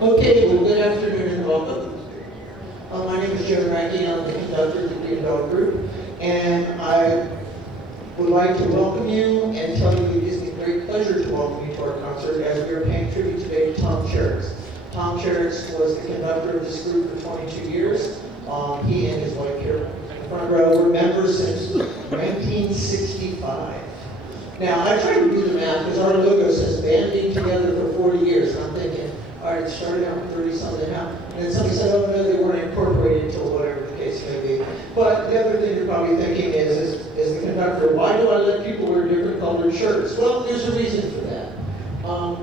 Okay, well, good afternoon and welcome. My name is Joe Rankin. I'm the conductor of the Greenbelt group, and I would like to welcome you and tell you it is a great pleasure to welcome you to our concert as we are paying tribute today to Tom Cherrix. Tom Cherrix was the conductor of this group for 22 years. He and his wife here in the front row were members since 1965. Now, I tried to do the math because our logo says banding together for 40 years, and I'm thinking, all right, it started out with 30-something now. And then somebody said, oh, no, they weren't incorporated until whatever the case may be. But the other thing you're probably thinking is the conductor, why do I let people wear different colored shirts? Well, there's a reason for that.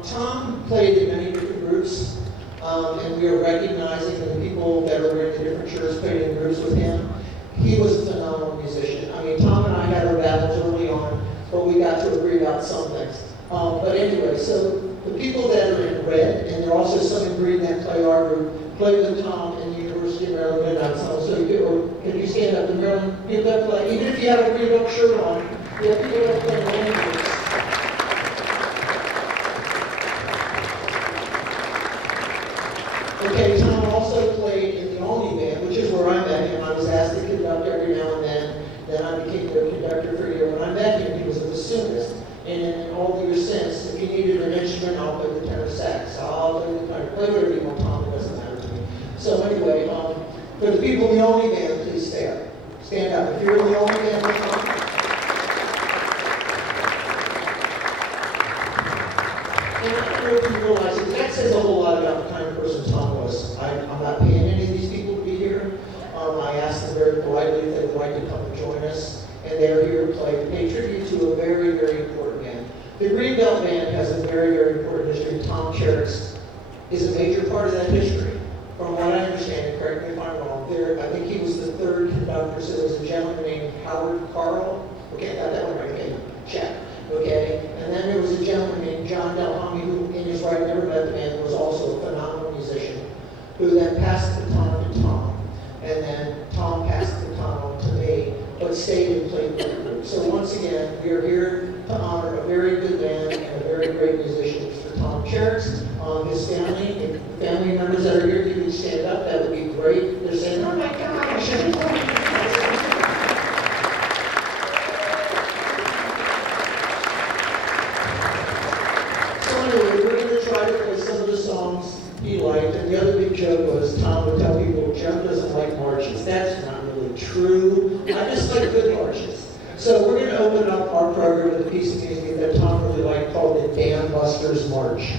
Tom played in many different groups, and we are recognizing that the people that are wearing the different shirts played in groups with him. He was a phenomenal musician. I mean, Tom and I had our battles early on, but we got to agree about some things. But anyway, so the people that are in red, and there are also some in green that play our group, play with Tom in the University of Maryland Midnight Song. So can you stand up in Maryland? People that play, even if you have a Greenbelt shirt on, you have people that play in many groups. Okay, Tom also played in the Only Band, which is where I met him. I was asked to conduct every now and then. Then I became the conductor for a year. When I met him, he was a bassoonist. And in all the years since, if you needed an instrument, I'll play the tenor sax. I'll play the tenor, play whatever you want, Tom, it doesn't matter to me. So anyway, for the people in the Only Band, please stand up. Stand up. If you're in the Only Band, Tom. And I don't know if you realize it, that says a whole lot about the kind of person Tom was. I'm not paying any of these people to be here. I asked them very politely if they would like to come and join us. And they're here to pay tribute to a very, very important man. The Greenbelt Band has a very, very important history. Tom Cherrix is a major part of that history. From what I understand, and correct me if I'm wrong, I think he was the third conductor, so there was a gentleman named Howard Carl. Okay, I got that one right, okay, check. Okay, and then there was a gentleman named John Delhamy, who in his right never met the man, was also a phenomenal musician, who then passed the baton to Tom. And then Tom passed the baton on to me, but stayed and played with the group. So once again, we are here to honor a very good man and a very great musician, Mr. Tom Cherrix. His family, if the family members that are here, if you would stand up, that would be great. They're saying, oh my gosh. So anyway, we're going to try to play some of the songs he liked. And the other big joke was Tom would tell people, Joe doesn't like marches. That's not really true. I just like good marches. So we're going to open up our program with a piece of music that Tom really liked called the Dam Busters March.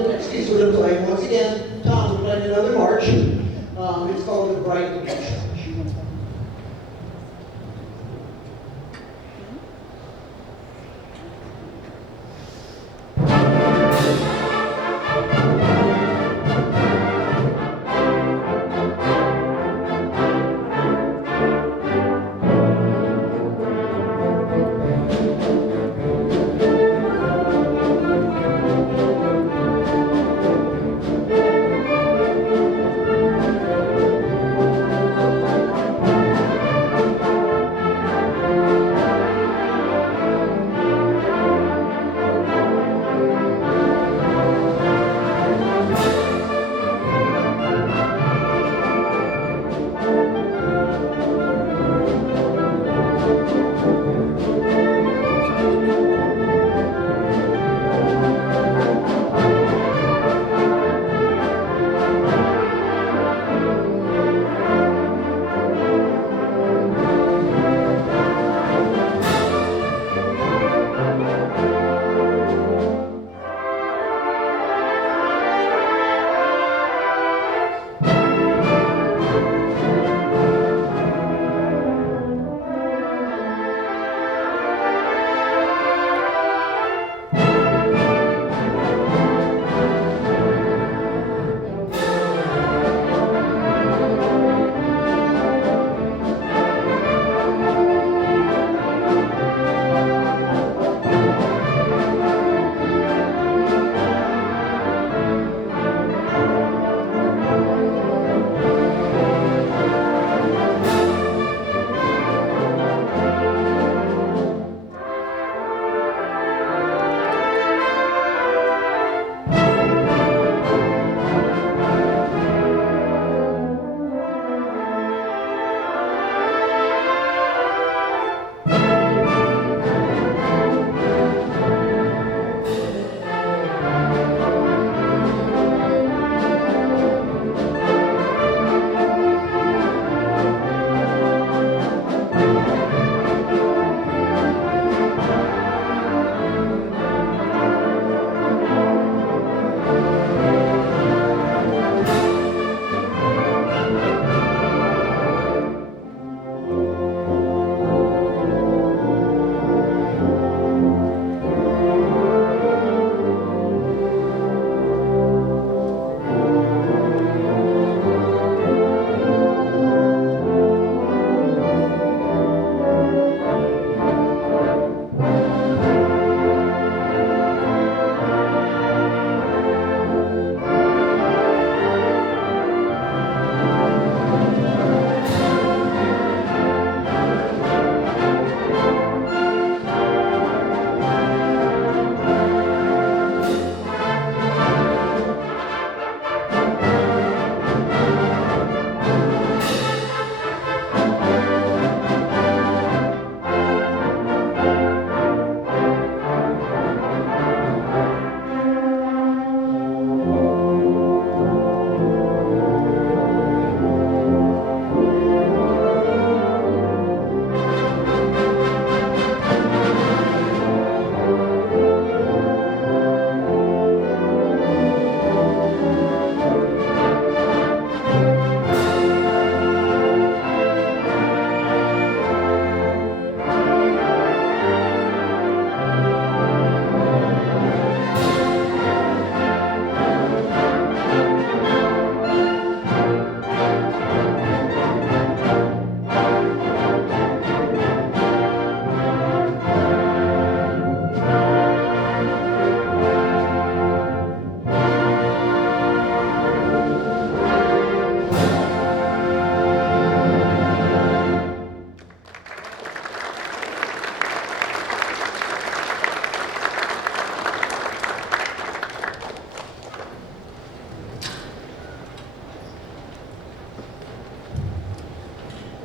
The next piece we're going to play, once again, Tom will play another march. It's called the Brighton March.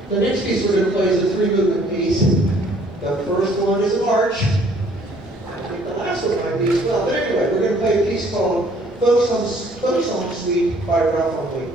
The next piece we're going to play is a three-movement piece. The first one is a march. I think the last one might be as well. But anyway, we're going to play a piece called Folk Song Suite by Vaughan.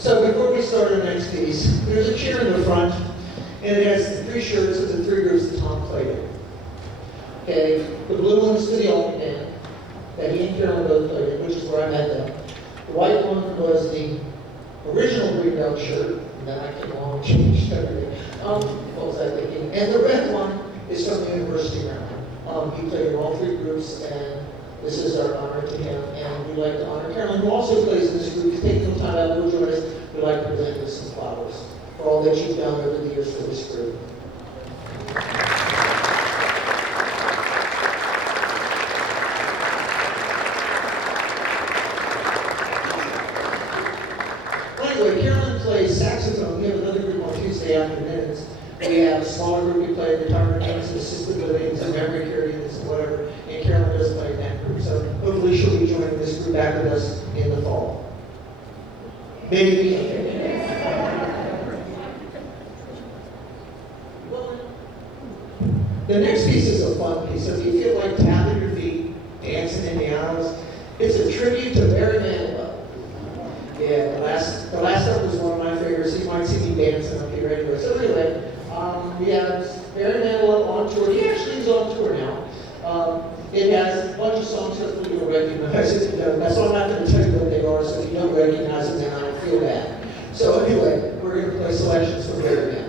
So before we start our next piece, there's a chair in the front, and it has the 3 shirts of the 3 groups that Tom played in. Okay, the blue one is for the Alton band that he and Carolyn both played in, which is where I met them. The white one was the original Greenbelt shirt, and then I came along and changed everything. What was I thinking? And the red one is from the university round. He played in all 3 groups, and this is our honor to him. And we'd like to honor Carolyn, who also plays in this group. To take some time out to join us, we'd like to present you some flowers for all that you've done over the years for this group. Anyway, Carolyn plays saxophone. We have another group on Tuesday afternoons. We have a smaller group. We play retirement games and assisted livings and memory care units and whatever. And Carolyn does play in that group. So hopefully she'll be joining this group back with us in the fall. Maybe. The next piece is a fun piece. So if you feel like tapping your feet, dancing in the aisles, it's a tribute to Barry Manilow. Yeah, the last up was one of my favorites. You might see me dancing up here anyway. So anyway, we have Barry Manilow on tour. He actually is on tour now. It has a bunch of songs that you'll recognize if you don't. That's why I'm not going to tell you what they are, so if you don't recognize them, then I don't feel bad. So anyway, we're going to play selections from Barry Manilow.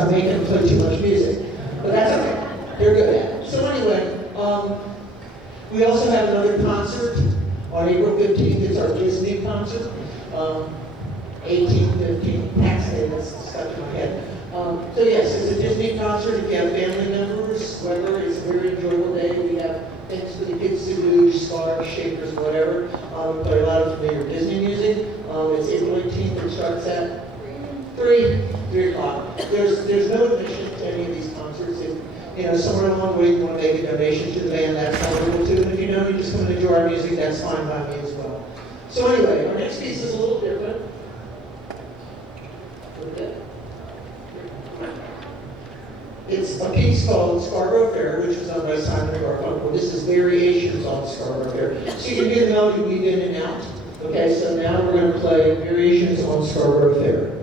I'm making them play too much music. But that's okay. They're good at it. So anyway, we also have another concert on April 15th. It's our Disney concert. 18, 15, tax day, that's stuck in my head. So yes, it's a Disney concert. If you have family members, whatever, it's a very enjoyable day. We have things for the kids to do, scarves, shakers, whatever. We play a lot of familiar Disney music. It's April 18th. It starts at 3 o'clock. There's no admission to any of these concerts. If, somewhere along the way you want to make a donation to the band, that's wonderful too. And if you don't, you just come and enjoy our music, that's fine by me as well. So anyway, our next piece is a little different. It's a piece called Scarborough Fair, which was done by Simon and Garfunkel. This is variations on Scarborough Fair. So you can hear the melody weave in and out. Okay, so now we're going to play variations on Scarborough Fair.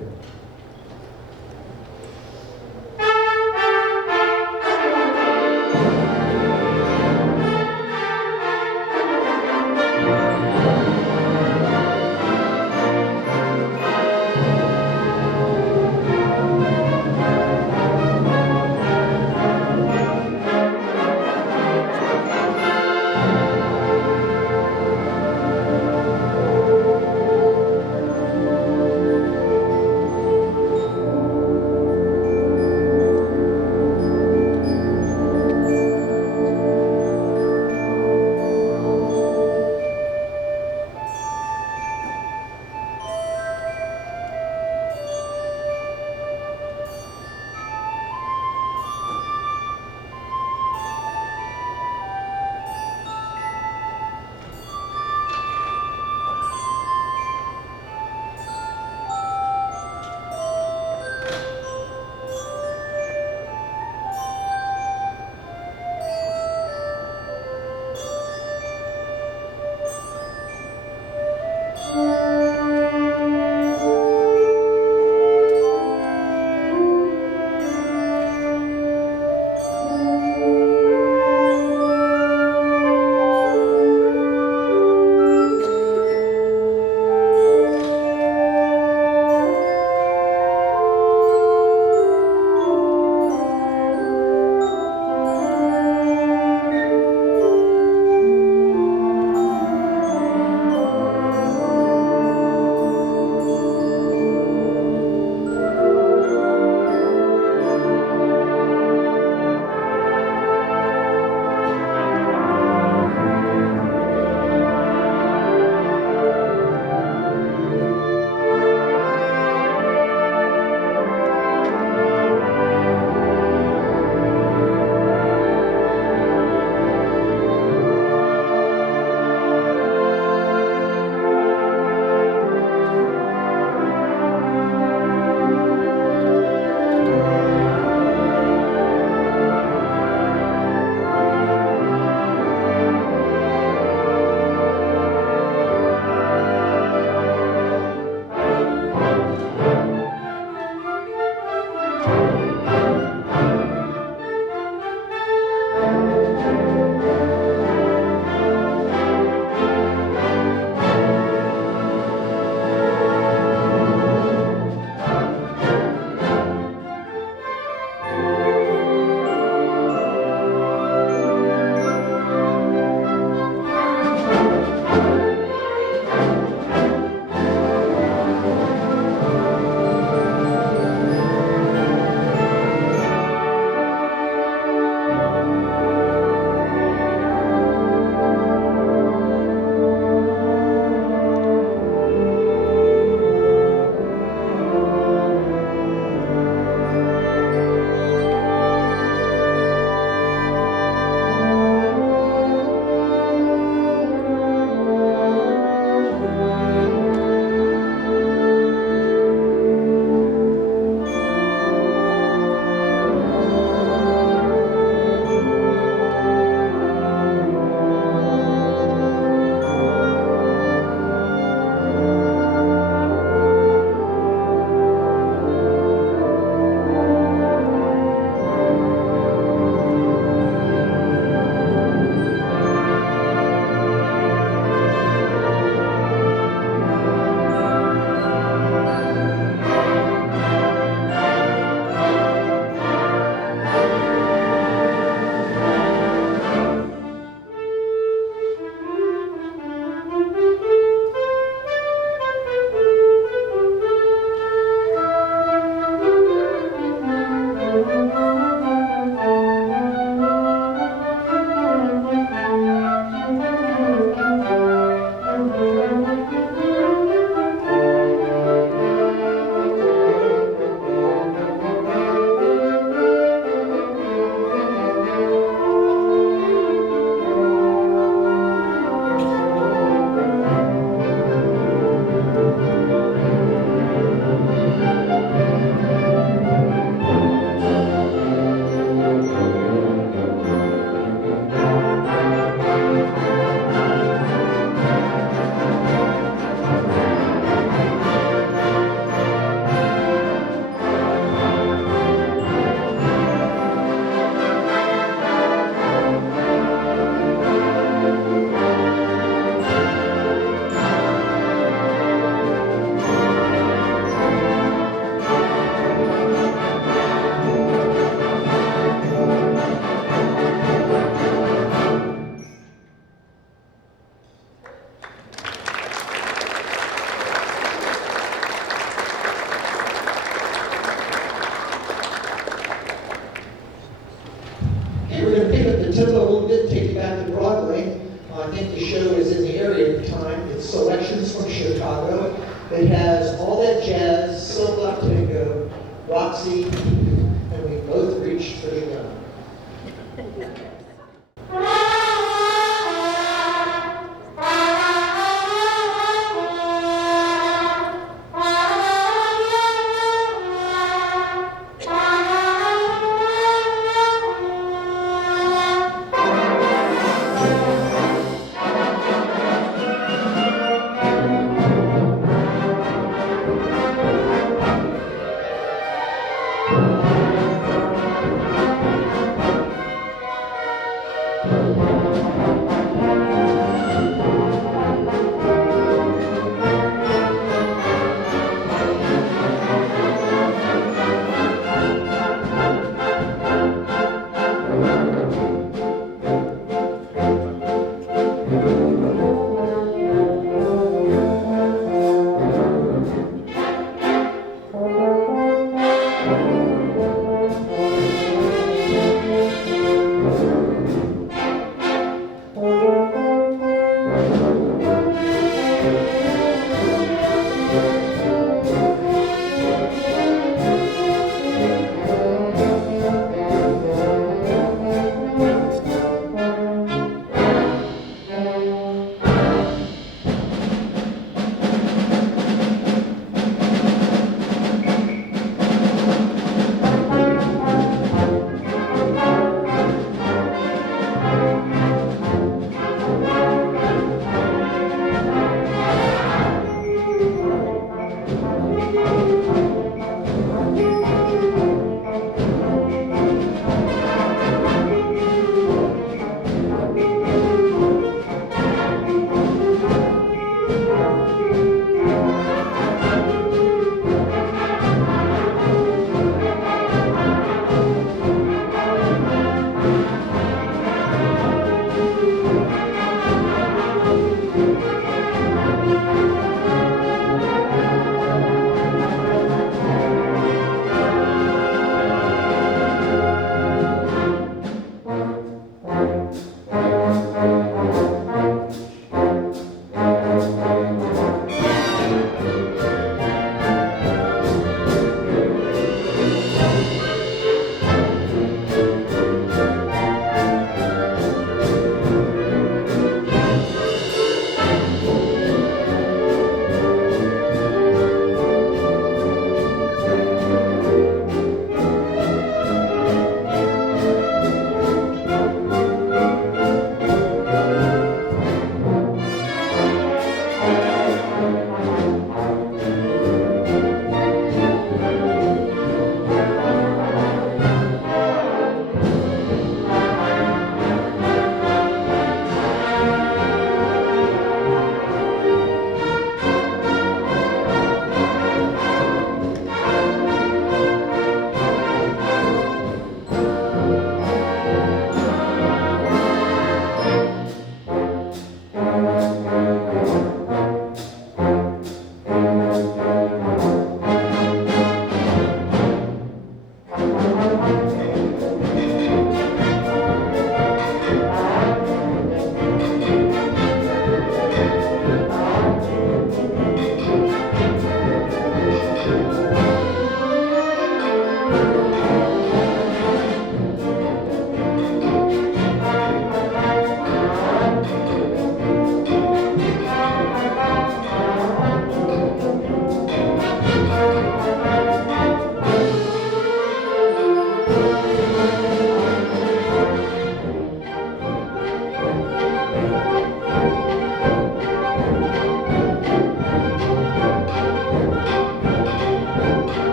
tempo a little bit, take you back to Broadway. I think the show is in the area at the time. It's selections from Chicago. It has all that jazz, Silk Montego, Roxy, and we both reached for the gun.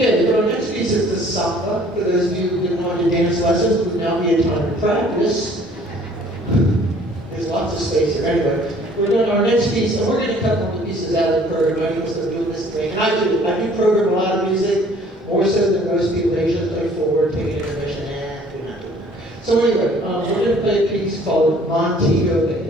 Okay, our next piece is the samba. For those of you who didn't want to dance lessons, would now be a time to practice. There's lots of space here. Anyway, we're doing our next piece, and we're going to cut one of the pieces out of the program. I used to do this thing, and I do program a lot of music, more so than most people. They just play forward, take an intermission, and we're not doing that. So anyway, we're going to play a piece called Montego Bay.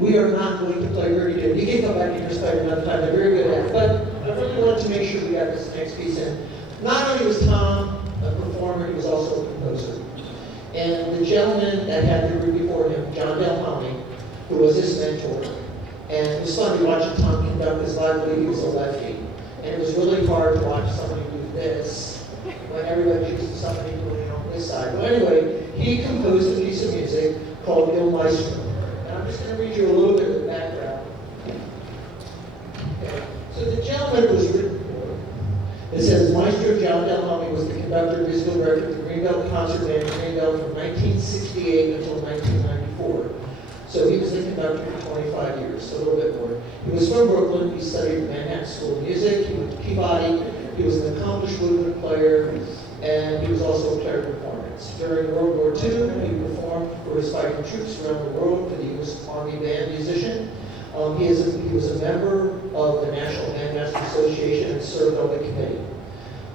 We are not going to play very good. You can come back and just play another time. They're very good at it. But I really wanted to make sure we got this next piece in. Not only was Tom a performer, he was also a composer. And the gentleman that had the group before him, John Delhomey, who was his mentor, and it was fun to watch Tom conduct his live. He was a lefty. And it was really hard to watch somebody do this when everybody used to somebody doing it on this side. But anyway, he composed a piece of music called Maestro. And I'm just going to read you a little bit of the background. Okay. So the gentleman was written for. It says, Maestro John Delhomey was the conductor, musical director of the Greenbelt concert band in Greenbelt from 1968 until 1994. So he was the conductor for 25 years, so a little bit more. He was from Brooklyn. He studied at the Manhattan School of Music. He went to Peabody. He was an accomplished woodwind player, and he was also a player of performance. During World War II, he performed for his fighting troops around the world for the U.S. Army band musician. He was a member of the National Bandmaster Association and served on the committee.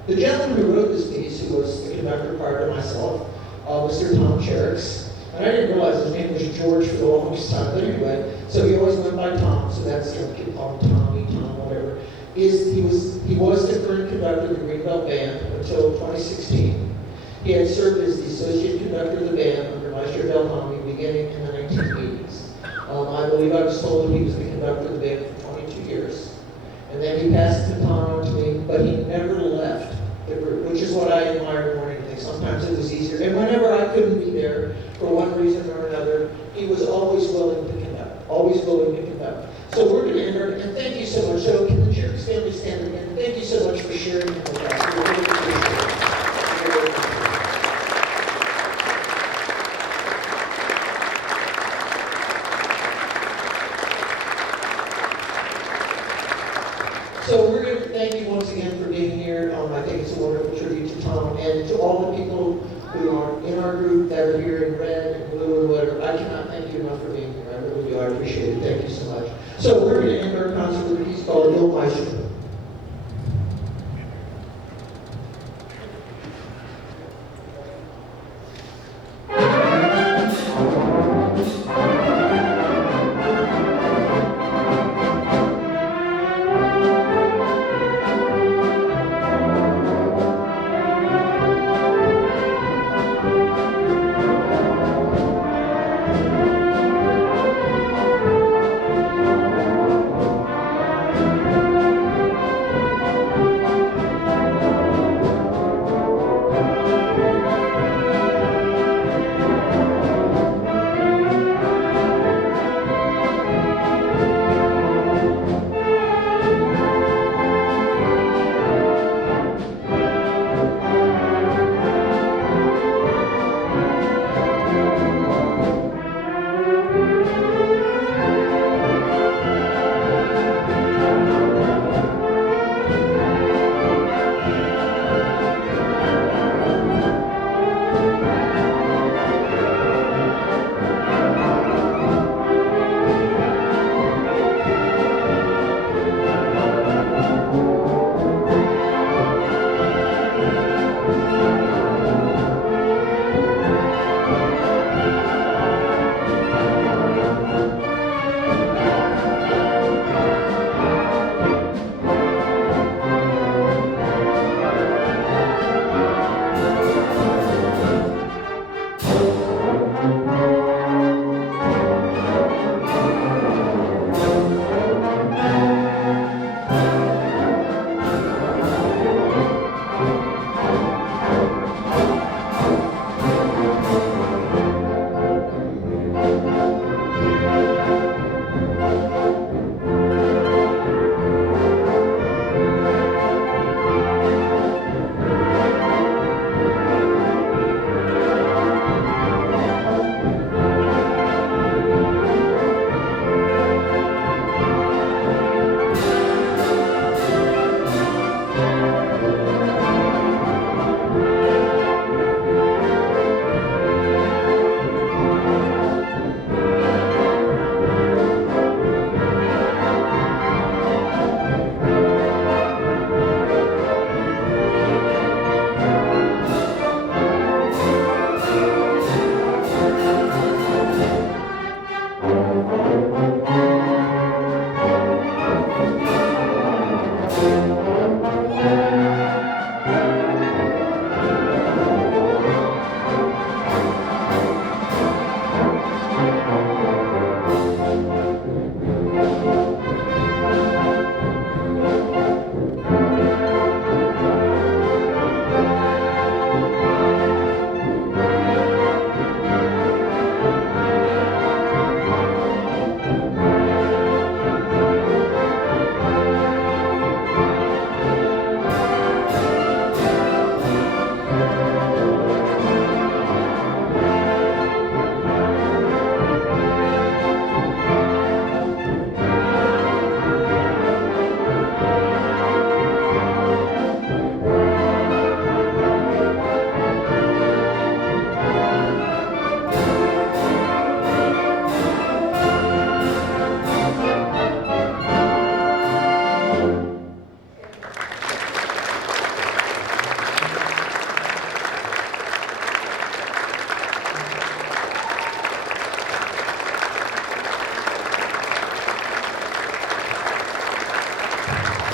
The gentleman who wrote this piece, who was the conductor prior to myself, Mr. Tom Cherrix, and I didn't realize his name was George for the longest time, but anyway, so he always went by Tom, so that's, you know, people call him Tommy, Tom, whatever. He was the current conductor of the Greenbelt Band until 2016. He had served as the associate conductor of the band under Maestro beginning in the 1980s. I believe I was told that he was the conductor of the band for 22 years. And then he passed the baton on to me, but he never left the group, which is what I admire more than anything. Sometimes it was easier. And whenever I couldn't be there for one reason or another, he was always willing to conduct, always willing to conduct. So we're going to enter, and thank you so much. So can the Cherrix family stand again? Thank you so much for sharing him with us. We really appreciate it. So we're going to thank you once again for being here. I think it's a wonderful tribute to Tom and to all the people who are in our group that are here in red and blue and whatever. I cannot thank you enough for being here. I really do. I appreciate it. Thank you so much. So we're going to end our concert with a piece called Il Maestro.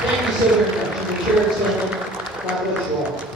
Thank you so very much. And the Cherrix family, God bless you all.